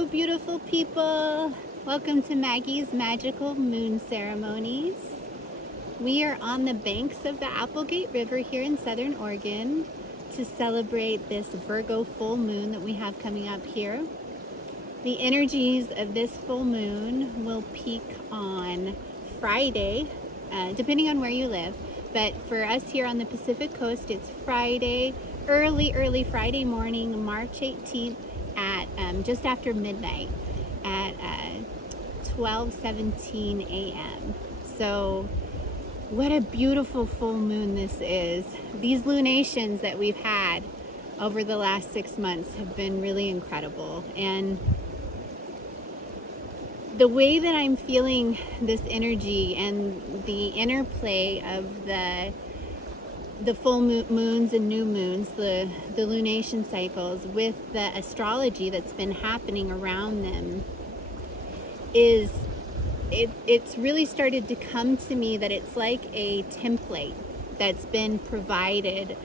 Hello, beautiful people. Welcome to Maggie's Magical Moon Ceremonies. We are on the banks of the Applegate River here in Southern Oregon to celebrate this Virgo full moon that we have coming up here. The energies of this full moon will peak on Friday, depending on where you live. But for us here on the Pacific Coast, it's Friday, early Friday morning, March 18th at just after midnight at 12:17 a.m. So what a beautiful full moon this is. These lunations that we've had over the last 6 months have been really incredible. And the way that I'm feeling this energy and the interplay of the full moons and new moons, the lunation cycles with the astrology that's been happening around them it's really started to come to me that it's like a template that's been provided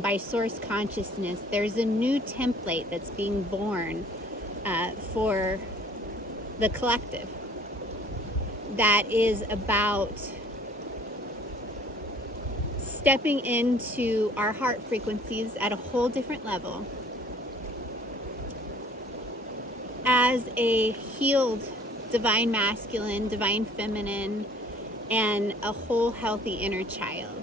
by source consciousness. There's a new template that's being born for the collective that is about stepping into our heart frequencies at a whole different level as a healed divine masculine, divine feminine, and a whole healthy inner child.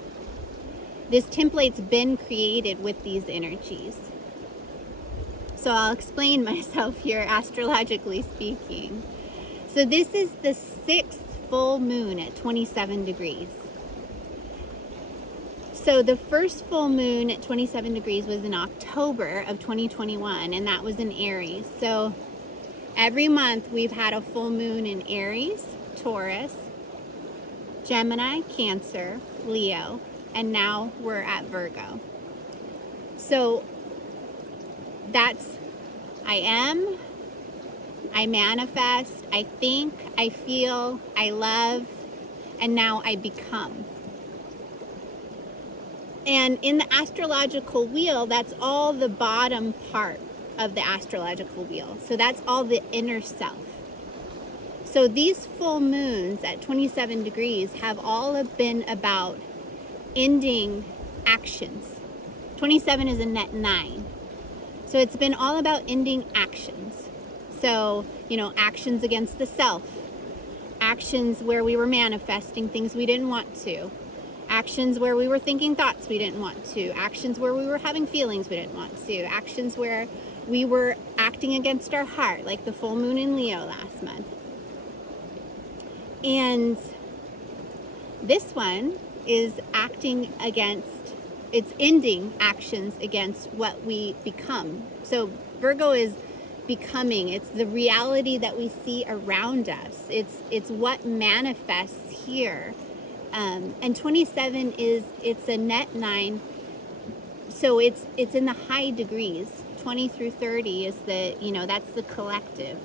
This template's been created with these energies. So I'll explain myself here, astrologically speaking. So this is the 6th full moon at 27 degrees. So the first full moon at 27 degrees was in October of 2021, and that was in Aries. So every month we've had a full moon in Aries, Taurus, Gemini, Cancer, Leo, and now we're at Virgo. So that's I manifest, I think, I feel, I love, and now I become. And in the astrological wheel, that's all the bottom part of the astrological wheel. So that's all the inner self. So these full moons at 27 degrees have all been about ending actions. 27 is a net 9. So it's been all about ending actions. So, actions against the self, actions where we were manifesting things we didn't want to, actions where we were thinking thoughts we didn't want to, actions where we were having feelings we didn't want to, actions where we were acting against our heart, like the full moon in Leo last month. And this one is it's ending actions against what we become. So Virgo is becoming. It's the reality that we see around us. It's what manifests here. And 27 it's a net 9. So it's in the high degrees. 20 through 30 is that's the collective.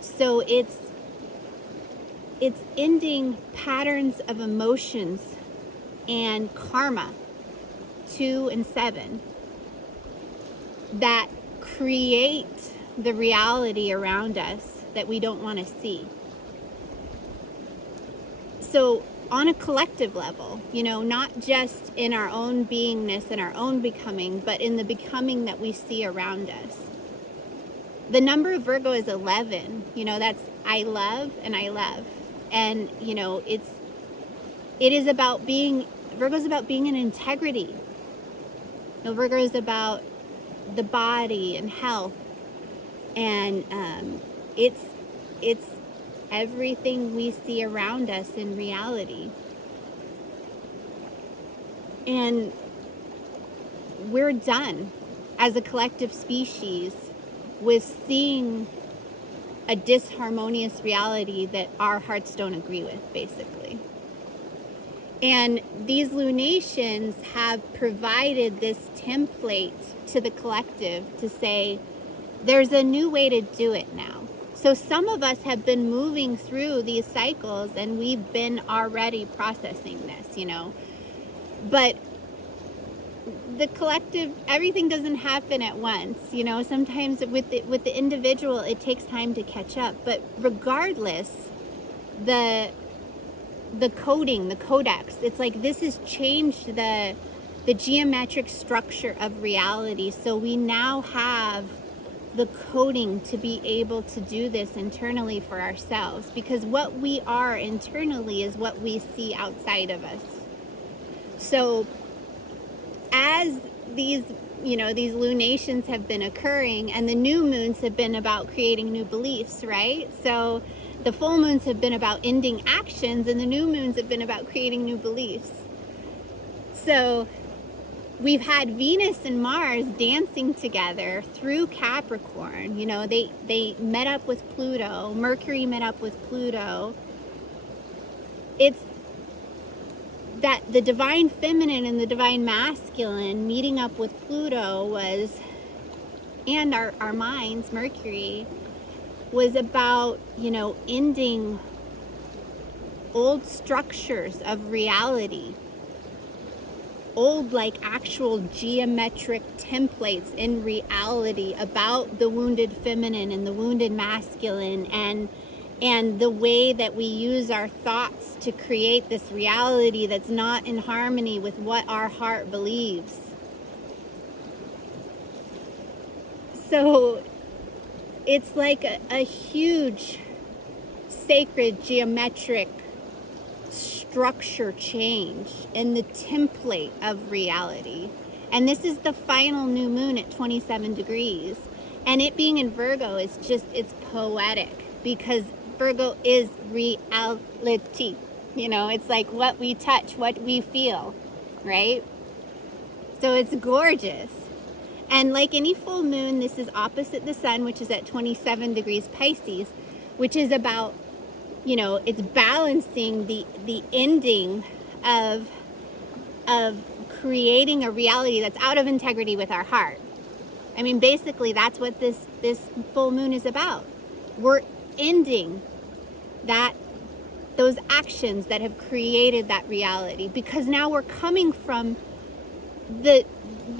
So it's ending patterns of emotions and karma, 2 and 7, that create the reality around us that we don't want to see. So on a collective level, not just in our own beingness and our own becoming, but in the becoming that we see around us. The number of Virgo is 11. That's I love and I love. And, it is about Virgo's about being in integrity. Virgo is about the body and health. And it's everything we see around us in reality. And we're done as a collective species with seeing a disharmonious reality that our hearts don't agree with, basically. And these lunations have provided this template to the collective to say, there's a new way to do it now. So some of us have been moving through these cycles and we've been already processing this, But the collective, everything doesn't happen at once. You know, sometimes with the individual, it takes time to catch up. But regardless, the coding, the codex, it's like this has changed the geometric structure of reality. So we now have the coding to be able to do this internally for ourselves, because what we are internally is what we see outside of us. So as these, you know, these lunations have been occurring, and the new moons have been about creating new beliefs, right? So the full moons have been about ending actions, and the new moons have been about creating new beliefs. So we've had Venus and Mars dancing together through Capricorn. You know, they met up with Pluto. Mercury met up with Pluto. It's that the divine feminine and the divine masculine meeting up with Pluto was, and our minds, Mercury, was about, you know, ending old structures of reality. Old, like, actual geometric templates in reality about the wounded feminine and the wounded masculine, and the way that we use our thoughts to create this reality that's not in harmony with what our heart believes. So it's like a huge sacred geometric structure change in the template of reality. And this is the final new moon at 27 degrees. And it being in Virgo is just, it's poetic, because Virgo is reality. You know, it's like what we touch, what we feel, right? So it's gorgeous. And like any full moon, this is opposite the sun, which is at 27 degrees Pisces, which is about, you know, it's balancing the ending of creating a reality that's out of integrity with our heart. I mean, basically, that's what this full moon is about. We're ending those actions that have created that reality, because now we're coming from the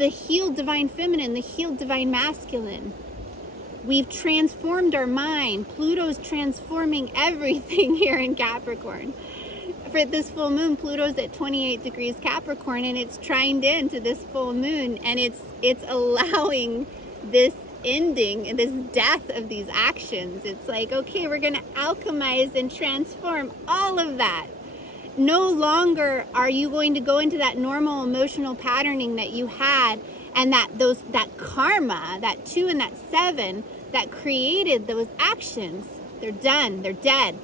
healed divine feminine, the healed divine masculine. We've transformed our mind. Pluto's transforming everything here in Capricorn. For this full moon, Pluto's at 28 degrees Capricorn, and it's trined into this full moon, and it's allowing this ending and this death of these actions. It's like, okay, we're going to alchemize and transform all of that. No longer are you going to go into that normal emotional patterning that you had, and that karma, that 2 and that 7 that created those actions. They're done. They're dead.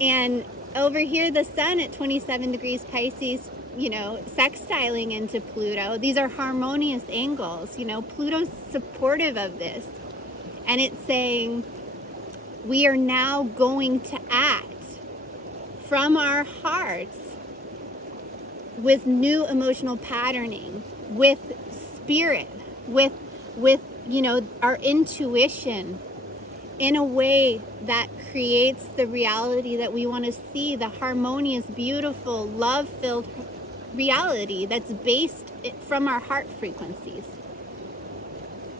And over here, the sun at 27 degrees Pisces, you know, sextiling into Pluto. These are harmonious angles. You know, Pluto's supportive of this. And it's saying we are now going to act from our hearts with new emotional patterning, with spirit, with you know, our intuition, in a way that creates the reality that we want to see, the harmonious, beautiful, love-filled reality that's based from our heart frequencies.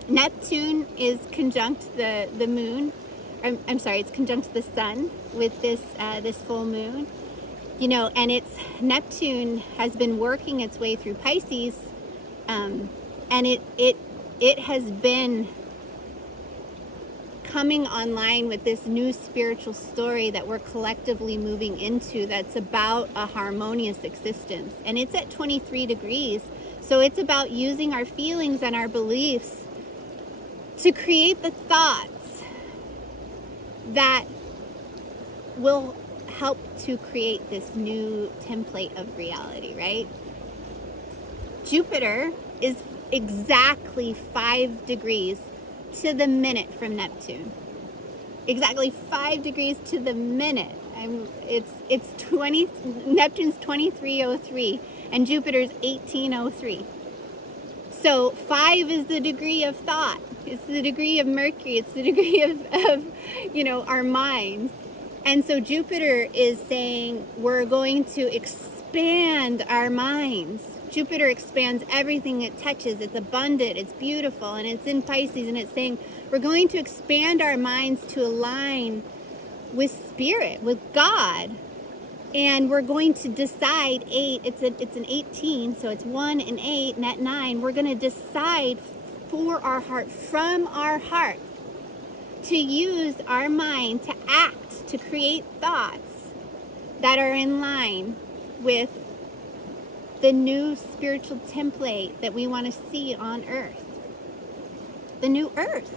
Neptune is conjunct the moon. I'm sorry, it's conjunct the sun with this full moon. You know, and Neptune has been working its way through Pisces, and it has been coming online with this new spiritual story that we're collectively moving into, that's about a harmonious existence. And it's at 23 degrees. So it's about using our feelings and our beliefs to create the thoughts that will help to create this new template of reality, right? Jupiter is exactly 5 degrees to the minute from Neptune. Exactly 5 degrees to the minute. Neptune's 2303 and Jupiter's 1803. So 5 is the degree of thought. It's the degree of Mercury. It's the degree of you know, our minds. And so Jupiter is saying we're going to expand our minds. Jupiter expands everything it touches. It's abundant, it's beautiful, and it's in Pisces, and it's saying we're going to expand our minds to align with spirit, with God. And we're going to decide it's an 18, so it's 1 and 8, and at 9, we're going to decide for our heart, from our heart, to use our mind to act, to create thoughts that are in line with the new spiritual template that we want to see on earth. The new earth.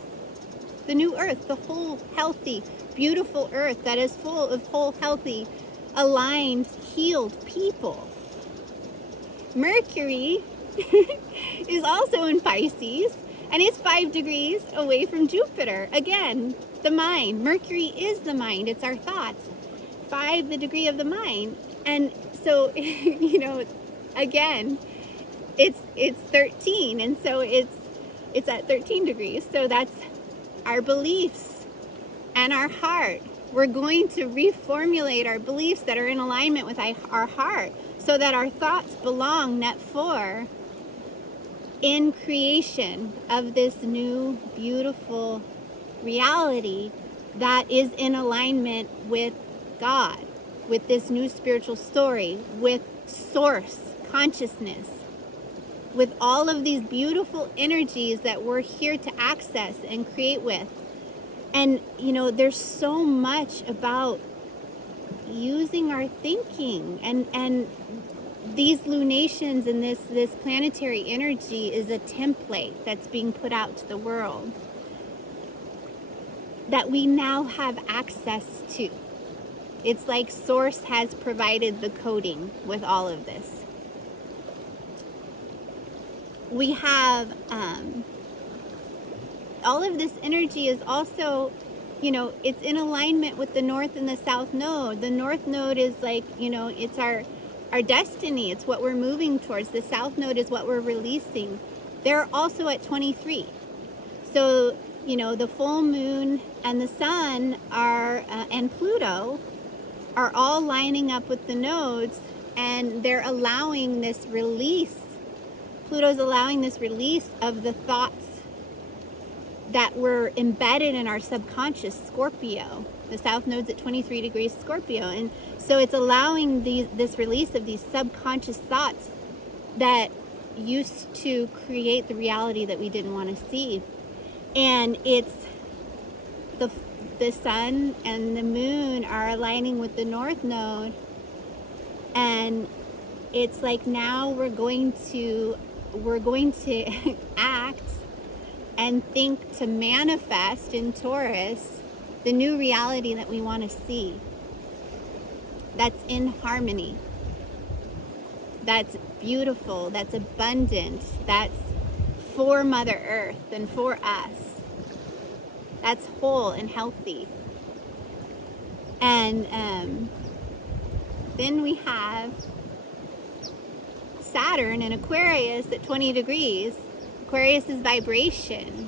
The new earth, the whole healthy, beautiful earth that is full of whole, healthy, aligned, healed people. Mercury is also in Pisces, and it's 5 degrees away from Jupiter. Again, the mind. Mercury is the mind. It's our thoughts. 5, the degree of the mind. And so, again, it's 13, and so it's at 13 degrees. So that's our beliefs and our heart. We're going to reformulate our beliefs that are in alignment with our heart, so that our thoughts belong, net 4, in creation of this new beautiful reality that is in alignment with God, with this new spiritual story, with source consciousness, with all of these beautiful energies that we're here to access and create with. And, there's so much about using our thinking, and these lunations and this planetary energy is a template that's being put out to the world that we now have access to. It's like Source has provided the coding with all of this. We have all of this energy is also, it's in alignment with the North and the South node. The North node is like, it's our destiny. It's what we're moving towards. The South node is what we're releasing. They're also at 23. So, the full moon and the sun and Pluto are all lining up with the nodes, and they're allowing this release. Pluto's allowing this release of the thoughts that were embedded in our subconscious, Scorpio. The South node's at 23 degrees Scorpio. And so it's allowing this release of these subconscious thoughts that used to create the reality that we didn't want to see. And it's the sun and the moon are aligning with the North node. And it's like now we're going to act and think to manifest in Taurus the new reality that we want to see. That's in harmony. That's beautiful. That's abundant. That's for Mother Earth and for us. That's whole and healthy. And then we have Saturn in Aquarius at 20 degrees. Aquarius is vibration.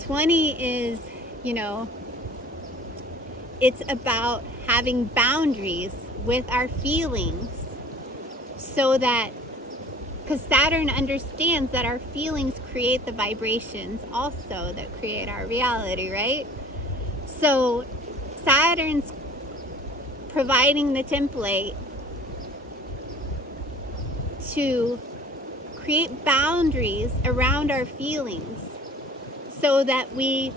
20 is, it's about having boundaries with our feelings, so that, because Saturn understands that our feelings create the vibrations also that create our reality, right? So Saturn's providing the template to create boundaries around our feelings, so that we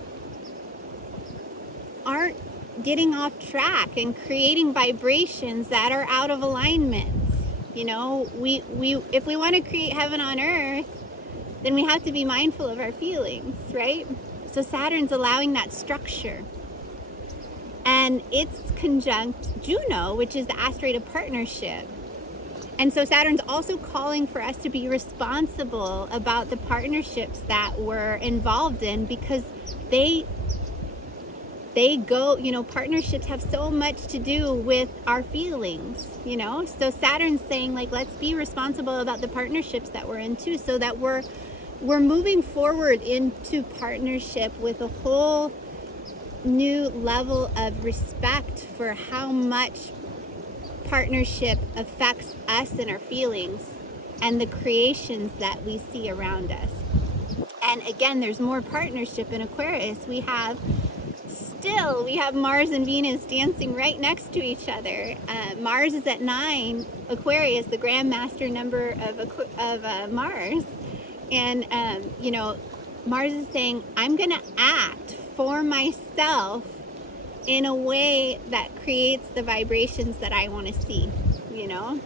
aren't getting off track and creating vibrations that are out of alignment. If we want to create heaven on earth, then we have to be mindful of our feelings, right? So Saturn's allowing that structure. And it's conjunct Juno, which is the asteroid of partnership. And so Saturn's also calling for us to be responsible about the partnerships that we're involved in, because they go, partnerships have so much to do with our feelings, So Saturn's saying, let's be responsible about the partnerships that we're into, so that we're moving forward into partnership with a whole new level of respect for how much partnership affects us and our feelings. and the creations that we see around us. And again, there's more partnership in Aquarius. We have Mars and Venus dancing right next to each other. Mars is at 9, Aquarius, the grandmaster number of Mars. And, you know, Mars is saying, I'm going to act for myself in a way that creates the vibrations that I want to see, you know?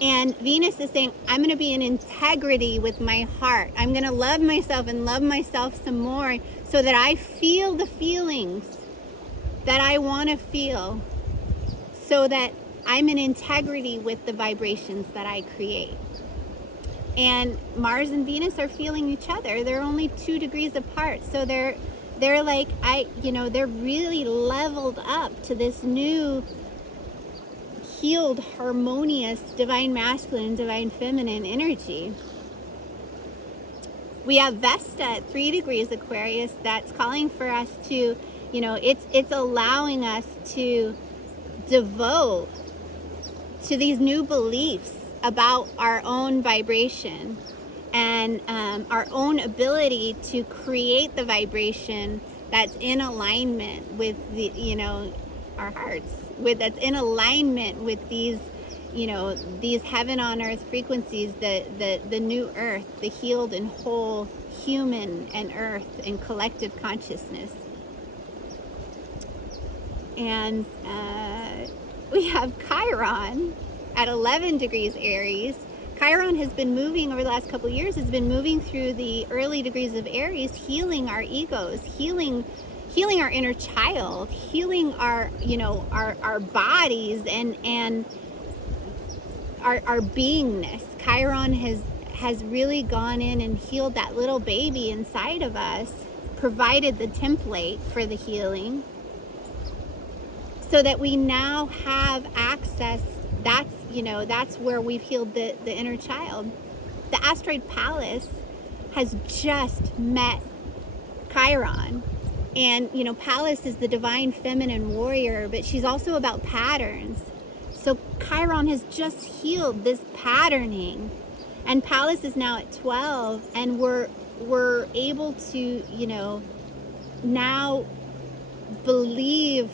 And Venus is saying, I'm going to be in integrity with my heart. I'm going to love myself and love myself some more so that I feel the feelings that I want to feel, so that I'm in integrity with the vibrations that I create. And Mars and Venus are feeling each other. They're only 2 degrees apart. So they're like, they're really leveled up to this new healed, harmonious, divine masculine, divine feminine energy. We have Vesta at 3 degrees Aquarius that's calling for us to, it's allowing us to devote to these new beliefs about our own vibration and our own ability to create the vibration that's in alignment with our hearts, that's in alignment with these heaven on earth frequencies, the new earth, the healed and whole human and earth and collective consciousness. And we have Chiron at 11 degrees Aries. Chiron has been moving over the last couple of years, has been moving through the early degrees of Aries, healing our egos, healing our inner child, healing our bodies and our beingness. Chiron has really gone in and healed that little baby inside of us, provided the template for the healing, so that we now have access. That's where we've healed the inner child. The asteroid Pallas has just met Chiron. And, Pallas is the divine feminine warrior, but she's also about patterns. So Chiron has just healed this patterning. And Pallas is now at 12, and we're able to, now believe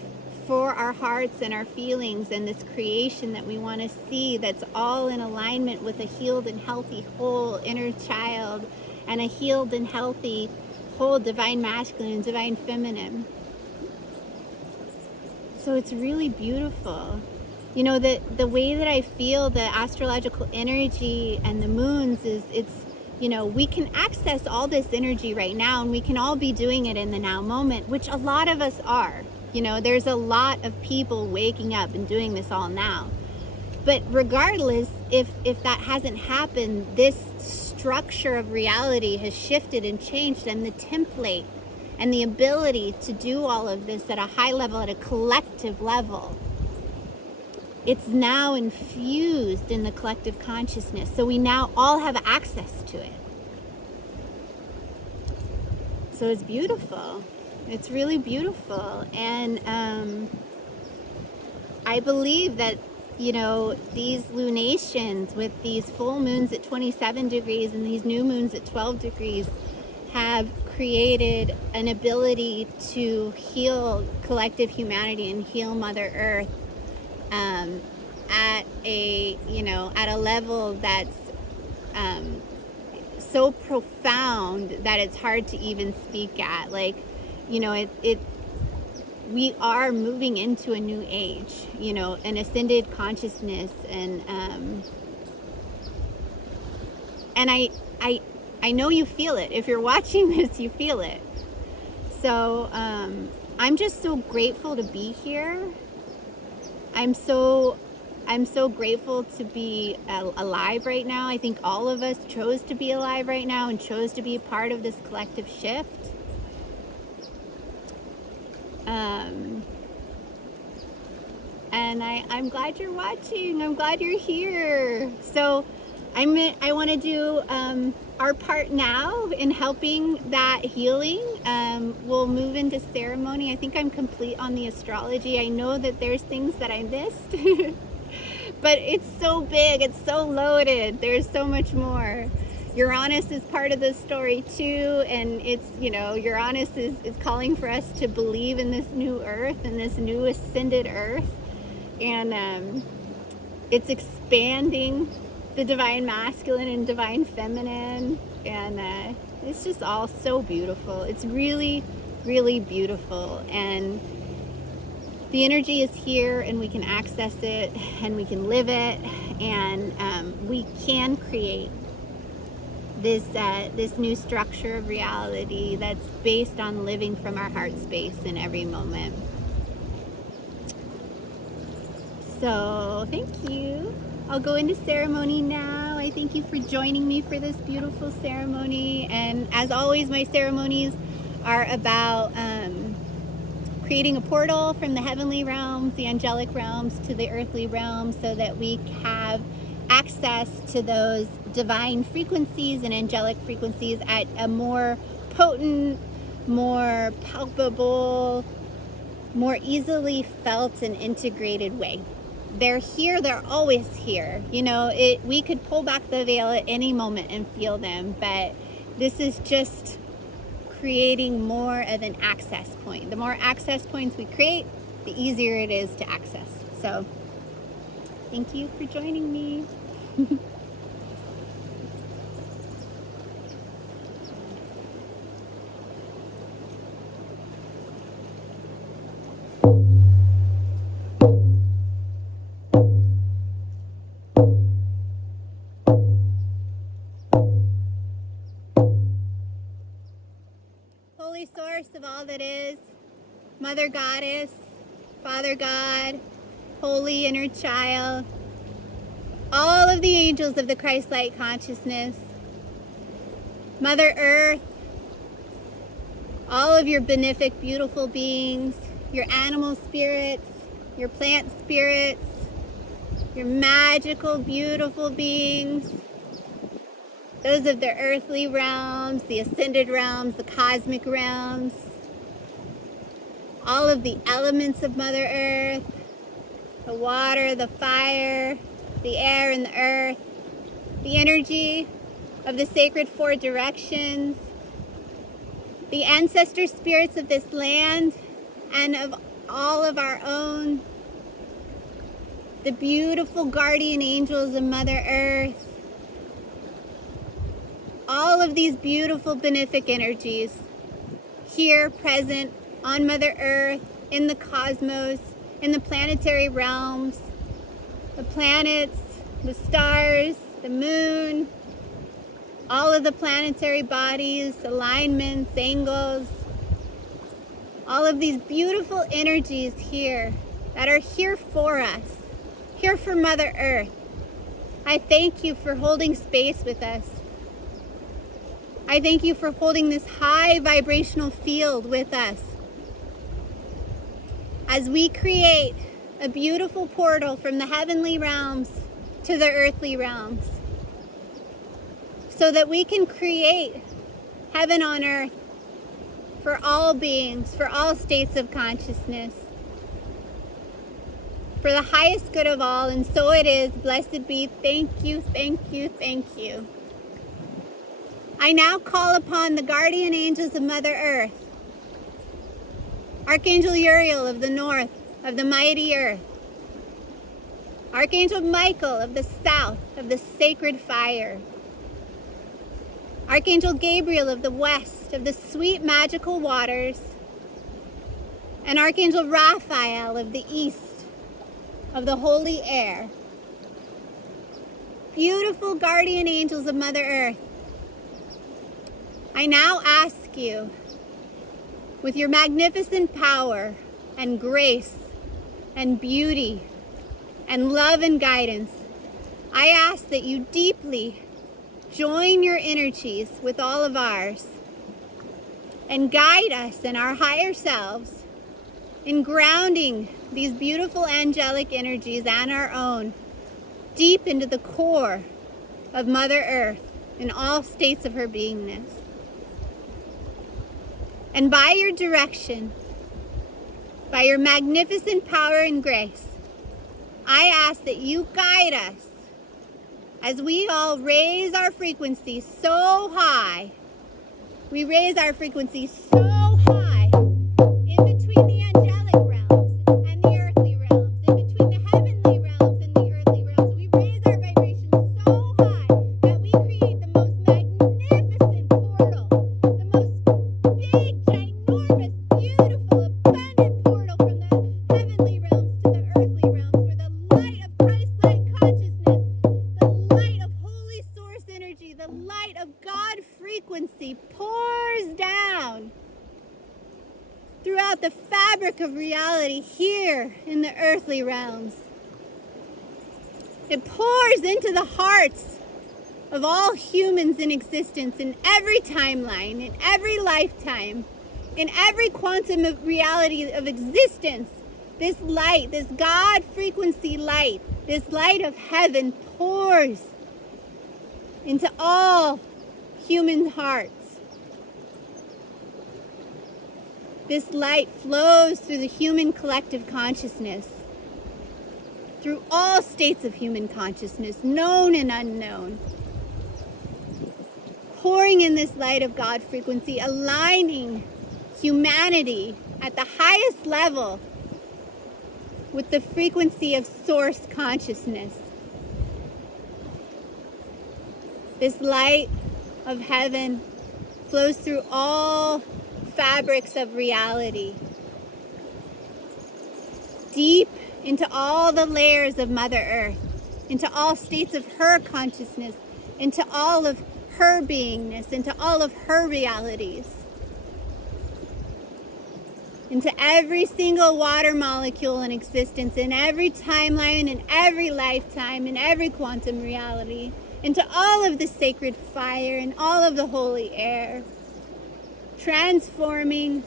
for our hearts and our feelings and this creation that we want to see, that's all in alignment with a healed and healthy whole inner child and a healed and healthy whole divine masculine and divine feminine. So it's really beautiful. The way that I feel the astrological energy and the moons is, we can access all this energy right now, and we can all be doing it in the now moment, which a lot of us are. There's a lot of people waking up and doing this all now. But regardless, if that hasn't happened, this structure of reality has shifted and changed, and the template and the ability to do all of this at a high level, at a collective level, it's now infused in the collective consciousness. So we now all have access to it. So it's beautiful. It's really beautiful. And I believe that, these lunations with these full moons at 27 degrees and these new moons at 12 degrees have created an ability to heal collective humanity and heal Mother Earth at a level that's so profound that it's hard to even speak at. We are moving into a new age, an ascended consciousness, and I know you feel it. If you're watching this, you feel it. So I'm just so grateful to be here. I'm so grateful to be alive right now. I think all of us chose to be alive right now and chose to be a part of this collective shift. And I'm glad you're watching. I'm glad you're here. So I want to do our part now in helping that healing. We'll move into ceremony. I think I'm complete on the astrology. I know that there's things that I missed. but it's so big, it's so loaded. There's so much more. Uranus is part of the story too, and it's, Uranus is calling for us to believe in this new earth and this new ascended earth, and it's expanding the divine masculine and divine feminine, and it's just all so beautiful. It's really, really beautiful, and the energy is here, and we can access it, and we can live it, and we can create this new structure of reality that's based on living from our heart space in every moment. So thank you. I'll go into ceremony now. I thank you for joining me for this beautiful ceremony. And as always, my ceremonies are about creating a portal from the heavenly realms, the angelic realms, to the earthly realms, so that we have access to those divine frequencies and angelic frequencies at a more potent, more palpable, more easily felt and integrated way. They're here, they're always here. We could pull back the veil at any moment and feel them, but this is just creating more of an access point. The more access points we create, the easier it is to access. So thank you for joining me. Holy source of all that is, Mother Goddess, Father God, Holy Inner Child, all of the angels of the Christ-like consciousness, Mother Earth, all of your benefic, beautiful beings, your animal spirits, your plant spirits, your magical, beautiful beings, those of the earthly realms, the ascended realms, the cosmic realms, all of the elements of Mother Earth, the water, the fire, the air and the earth, the energy of the sacred four directions, the ancestor spirits of this land and of all of our own, the beautiful guardian angels of Mother Earth, all of these beautiful benefic energies here present on Mother Earth, in the cosmos, in the planetary realms, the planets, the stars, the moon, all of the planetary bodies, alignments, angles, all of these beautiful energies here that are here for us, here for Mother Earth. I thank you for holding space with us. I thank you for holding this high vibrational field with us as we create a beautiful portal from the heavenly realms to the earthly realms, so that we can create heaven on earth for all beings, for all states of consciousness, for the highest good of all. And so it is. Blessed be. Thank you, thank you, thank you. I now call upon the guardian angels of Mother Earth, Archangel Uriel of the north, of the mighty earth, Archangel Michael of the south, of the sacred fire, Archangel Gabriel of the west, of the sweet magical waters, and Archangel Raphael of the east, of the holy air. Beautiful guardian angels of Mother Earth, I now ask you, with your magnificent power and grace and beauty and love and guidance, I ask that you deeply join your energies with all of ours and guide us and our higher selves in grounding these beautiful angelic energies and our own deep into the core of Mother Earth in all states of her beingness. And by your direction, by your magnificent power and grace, I ask that you guide us as we all raise our frequency so high. We raise our frequency so high in between the angelic realms and the earthly realms, in between the heavenly realms and the earthly realms. We raise our vibration so high that we create the most magnificent portal, the most big, ginormous, beautiful, abundant portal from the heavenly realms to the earthly realms, where the light of Christ-like consciousness, the light of holy source energy, the light of God frequency pours down throughout the fabric of reality here in the earthly realms. It pours into the hearts of all humans in existence, in every timeline, in every lifetime, in every quantum of reality of existence. This light, this God frequency light, this light of heaven pours into all human hearts. This light flows through the human collective consciousness, through all states of human consciousness, known and unknown. Pouring in this light of God frequency, aligning humanity at the highest level with the frequency of source consciousness. This light of heaven flows through all fabrics of reality, deep into all the layers of Mother Earth, into all states of her consciousness, into all of her beingness, into all of her realities, into every single water molecule in existence, in every timeline, in every lifetime, in every quantum reality, into all of the sacred fire and all of the holy air, transforming,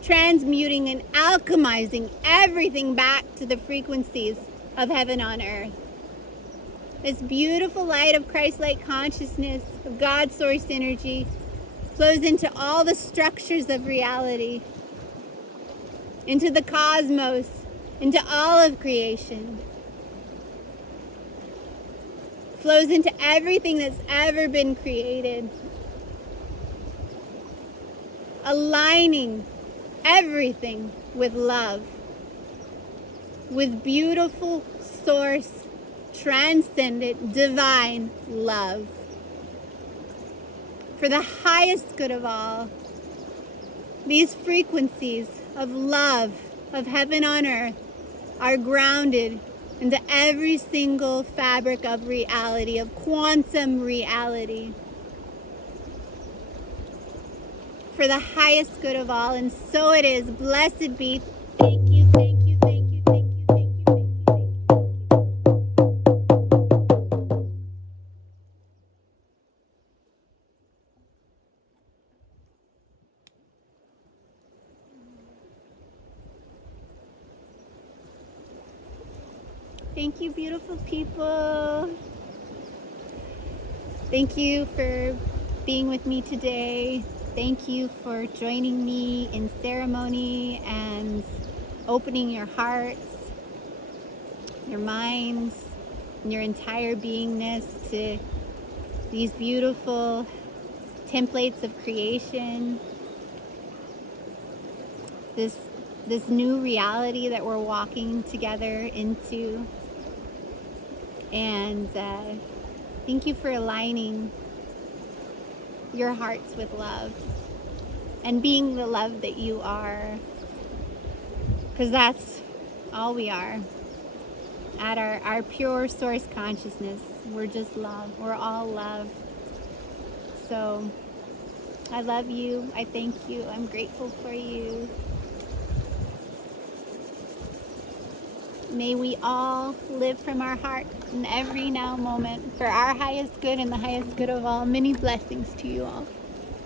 transmuting, and alchemizing everything back to the frequencies of heaven on earth. This beautiful light of Christ-like consciousness, of God's source energy, flows into all the structures of reality, into the cosmos, into all of creation. Flows into everything that's ever been created, aligning everything with love, with beautiful source, transcendent, divine love, for the highest good of all. These frequencies of love, of heaven on earth, are grounded into every single fabric of reality, of quantum reality, for the highest good of all. And so it is. Blessed be. Thank you, thank you, thank you, thank you, thank you, thank you, thank you. Thank you, beautiful people. Thank you for being with me today. Thank you for joining me in ceremony and opening your hearts, your minds, and your entire beingness to these beautiful templates of creation, this new reality that we're walking together into. And thank you for aligning your hearts with love and being the love that you are, because that's all we are. At our pure source consciousness, we're just love. We're all love. So I love you. I thank you. I'm grateful for you. May we all live from our heart in every now moment for our highest good and the highest good of all. Many blessings to you all.